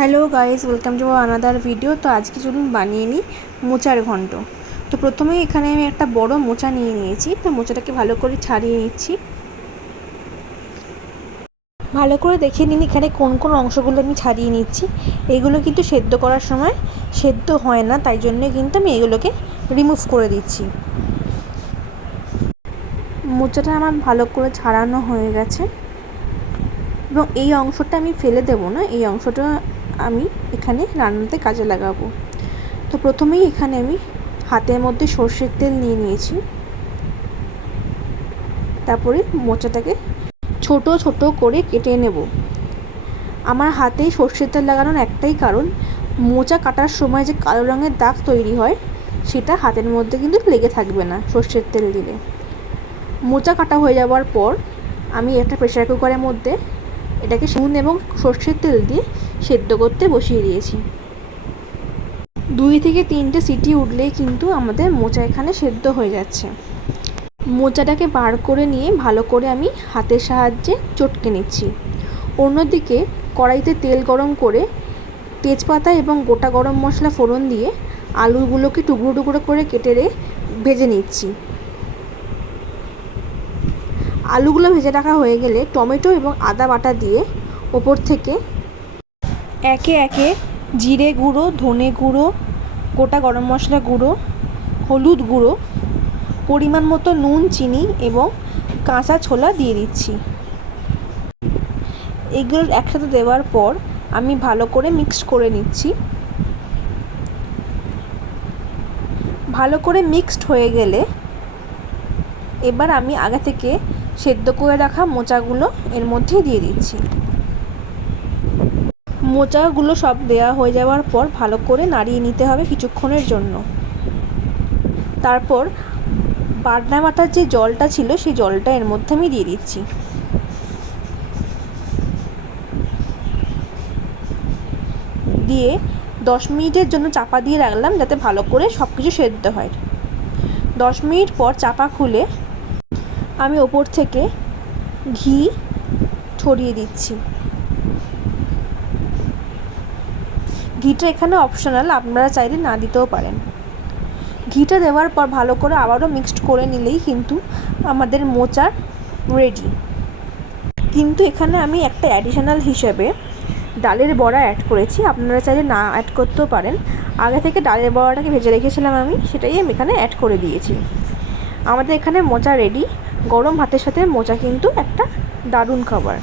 Hello guys welcome to another video. তো আজকে চলুন বানিয়ে নিই মোচার ঘন্ট। তো প্রথমেই এখানে আমি একটা বড় মোচা নিয়ে নিয়েছি। তো মোচাটাকে ভালো করে ছাড়িয়ে নিচ্ছি। ভালো করে দেখে নিন এখানে কোন কোন অংশগুলো আমি ছাড়িয়ে নিচ্ছি। এগুলো কিন্তু সেদ্ধ করার সময় সেদ্ধ হয় না, তাই জন্য কিন্তু আমি এগুলোকে রিমুভ করে দিচ্ছি। মোচাটা আমার ভালো করে ছাড়ানো হয়ে গেছে। এবং এই অংশটা আমি ফেলে দেবো না, এই অংশটা আমি এখানে রান্নাতে কাজে লাগাবো। তো প্রথমেই এখানে আমি হাতের মধ্যে সর্ষের তেল নিয়ে নিয়েছি। তারপরে মোচাটাকে ছোট ছোট করে কেটে নেব। আমার হাতেই সর্ষের তেল লাগানোর একটাই কারণ, মোচা কাটার সময় যে কালো রঙের দাগ তৈরি হয়, সেটা হাতের মধ্যে কিন্তু লেগে থাকবে না সর্ষের তেল দিলে। মোচা কাটা হয়ে যাওয়ার পর আমি একটা প্রেশার কুকারের মধ্যে এটাকে নুন এবং সর্ষের তেল দিয়ে সেদ্ধ করতে বসিয়ে দিয়েছি। দুই থেকে তিনটে সিটি উঠলেই কিন্তু আমাদের মোচা এখানে সেদ্ধ হয়ে যাচ্ছে। মোচাটাকে বার করে নিয়ে ভালো করে আমি হাতের সাহায্যে চটকে নিচ্ছি। অন্যদিকে কড়াইতে তেল গরম করে তেজপাতা এবং গোটা গরম মশলা ফোড়ন দিয়ে আলুগুলোকে টুকরো টুকরো করে কেটে রে ভেজে নিচ্ছি। আলুগুলো ভেজে রাখা হয়ে গেলে টমেটো এবং আদা বাটা দিয়ে ওপর থেকে একে একে জিরে গুঁড়ো, ধনে গুঁড়ো, গোটা গরম মশলা গুঁড়ো, হলুদ গুঁড়ো, পরিমাণ মতো নুন, চিনি এবং কাঁচা ছোলা দিয়ে দিচ্ছি। এগুলো একসাথে দেওয়ার পর আমি ভালো করে মিক্সড করে নিচ্ছি। ভালো করে মিক্সড হয়ে গেলে এবার আমি আগে থেকে সেদ্ধ করে রাখা মোচাগুলো এর মধ্যে দিয়ে দিচ্ছি। মোচাগুলো সব দেওয়া হয়ে যাওয়ার পর ভালো করে নাড়িয়ে নিতে হবে কিছুক্ষণের জন্য। তারপর বাটনা বাটার যে জলটা ছিল সেই জলটা এর মধ্যে আমি দিয়ে দিচ্ছি। দিয়ে দশ মিনিটের জন্য চাপা দিয়ে রাখলাম যাতে ভালো করে সব কিছু সেদ্ধ হয়। দশ মিনিট পর চাপা খুলে আমি ওপর থেকে ঘি ছড়িয়ে দিচ্ছি। ঘিটা এখানে অপশনাল আপনারা চাইলে না দিতেও পারেন। ঘিটা দেওয়ার পর ভালো করে আবারও মিক্সড করে নিলেই কিন্তু আমাদের মোচার রেডি কিন্তু এখানে আমি একটা অ্যাডিশনাল হিসেবে ডালের বড়া অ্যাড করেছি, আপনারা চাইলে না অ্যাড করতেও পারেন। আগে থেকে ডালের বড়াটাকে ভেজে রেখেছিলাম আমি, সেটাই আমি এখানে অ্যাড করে দিয়েছি। আমাদের এখানে মোচা রেডি গরম ভাতের সাথে মোচা কিন্তু একটা দারুণ খাবার।